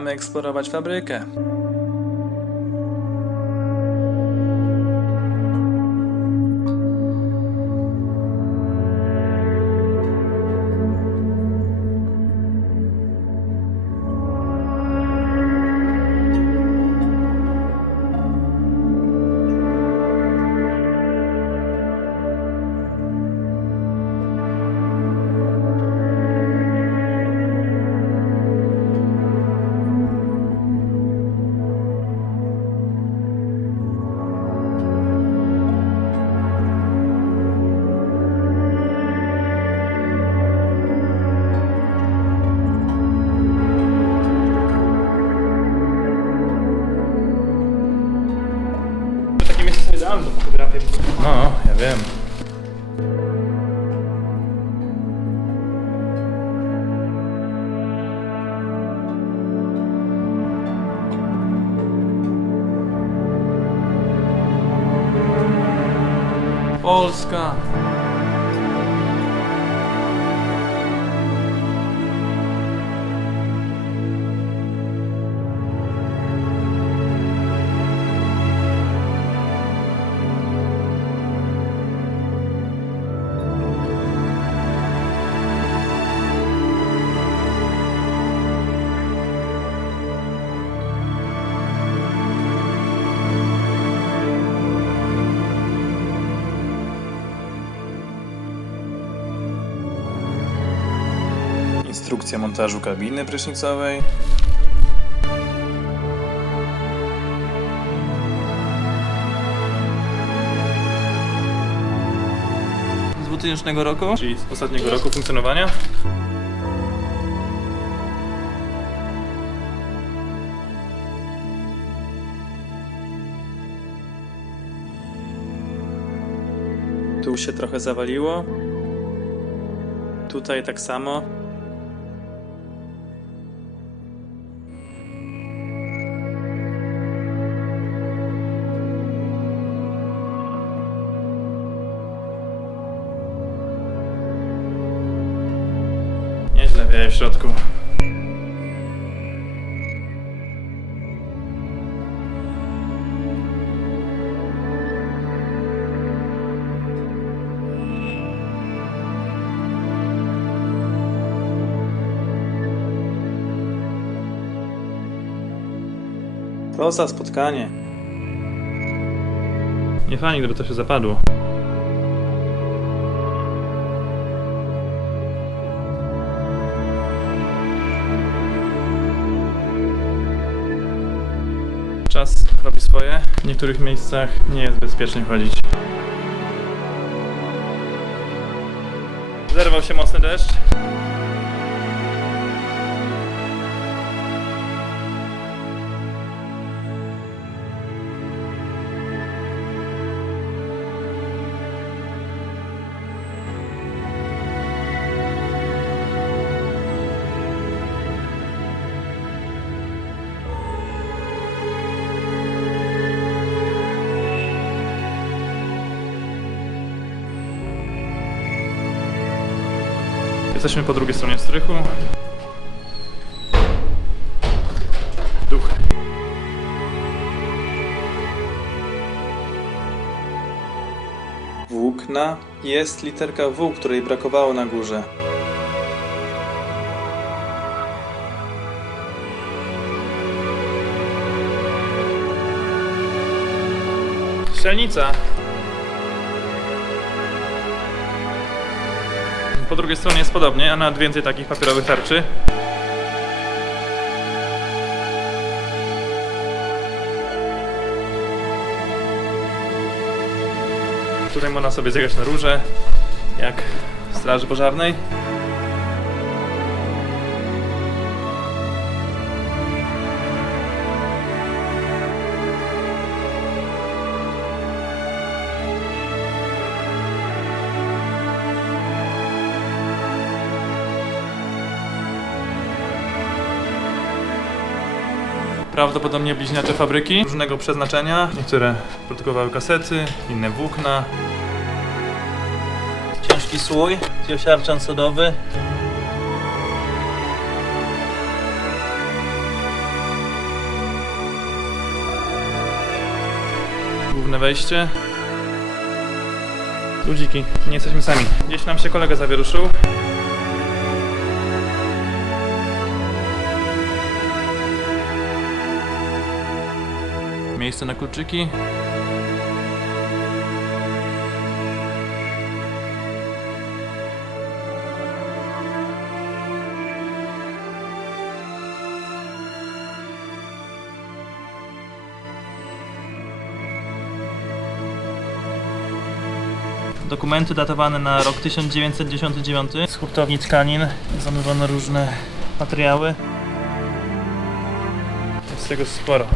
zaczynamy eksplorować fabrykę. Polska. Instrukcja montażu kabiny prysznicowej. Z 2000 roku? Czyli z ostatniego roku funkcjonowania. Tu się trochę zawaliło. Tutaj tak samo. Wieje w środku. Za spotkanie. Nie fajnie, gdyby to się zapadło. Robi swoje. W niektórych miejscach nie jest bezpiecznie chodzić. Zerwał się mocny deszcz. Jesteśmy po drugiej stronie strychu. Duch. Włókna jest literka W, której brakowało na górze. Strzelnica. Po drugiej stronie jest podobnie, a nawet więcej takich papierowych tarczy. Tutaj można sobie zjechać na róże, jak w straży pożarnej. Prawdopodobnie bliźniacze fabryki różnego przeznaczenia. Niektóre produkowały kasety, inne włókna. Ciężki słój, siarczan sodowy. Główne wejście. Ludziki, nie jesteśmy sami. Gdzieś nam się kolega zawieruszył. Miejsce na kluczyki. Dokumenty datowane na rok 1999 z hurtowni tkanin. Zamówiono różne materiały. Jest tego sporo.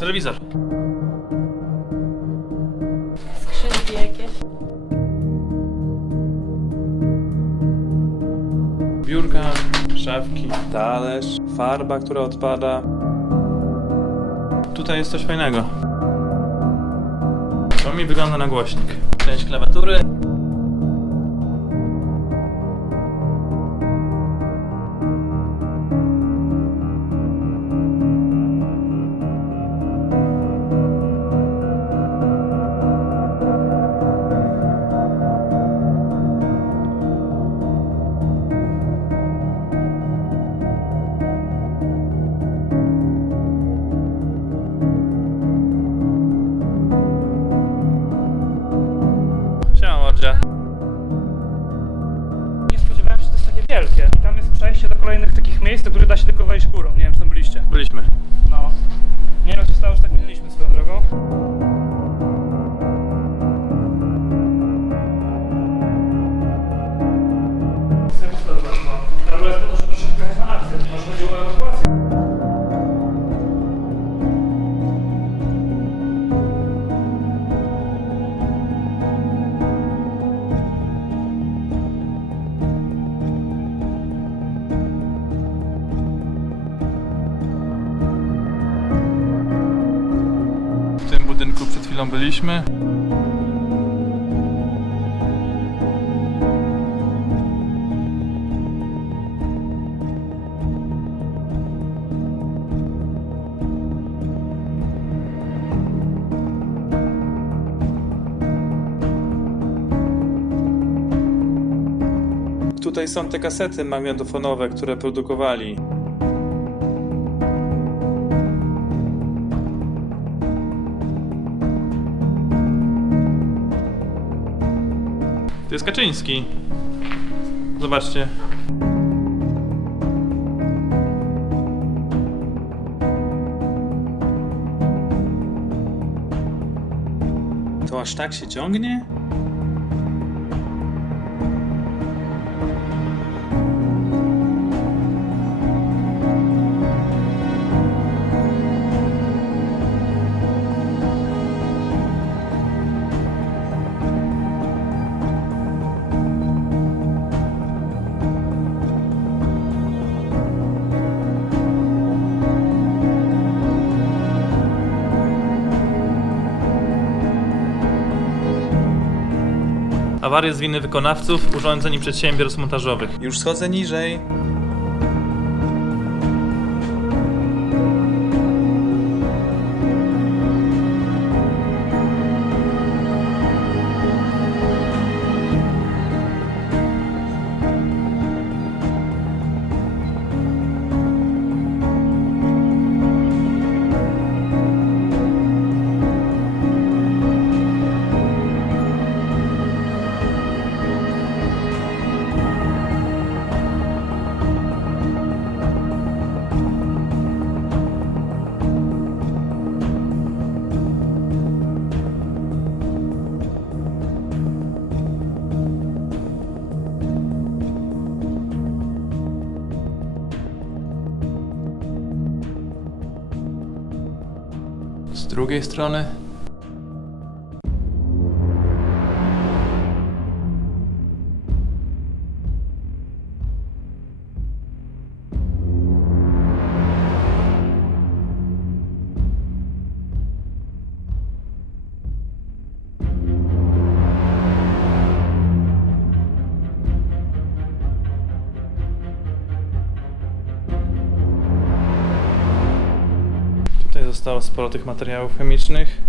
Telewizor. Skrzynki jakieś. Biurka, szafki, talerz, farba, która odpada. Tutaj jest coś fajnego. To mi wygląda na głośnik. Część klawiatury. Wielkie. I tam jest przejście do kolejnych takich miejsc, do których da się tylko wejść górą. Nie wiem, czy tam byliście. Byliśmy. No. Nie wiem, czy stało, że tak minęliśmy swoją drogą. Chwilą byliśmy. Tutaj są te kasety magnetofonowe, które produkowali. To jest Kaczyński. Zobaczcie. To aż tak się ciągnie? Awarie z winy wykonawców, urządzeń i przedsiębiorstw montażowych. Już schodzę niżej. Drugiej strony. Zostało sporo tych materiałów chemicznych.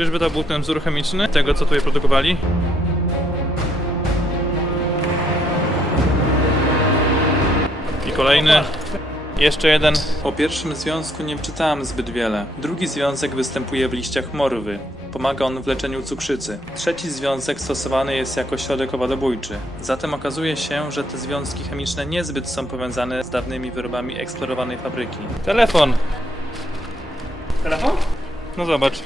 Czyżby to był ten wzór chemiczny tego, co tutaj produkowali? I kolejny. Jeszcze jeden. O pierwszym związku nie czytałem zbyt wiele. Drugi związek występuje w liściach morwy. Pomaga on w leczeniu cukrzycy. Trzeci związek stosowany jest jako środek owadobójczy. Zatem okazuje się, że te związki chemiczne niezbyt są powiązane z dawnymi wyrobami eksplorowanej fabryki. Telefon! Telefon? No zobacz.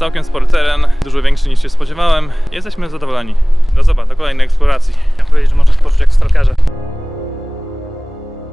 Całkiem spory teren, dużo większy niż się spodziewałem. Jesteśmy zadowoleni. Do zobaczenia, do kolejnej eksploracji. Chciałem powiedzieć, że można spożyć jak w stalkerze.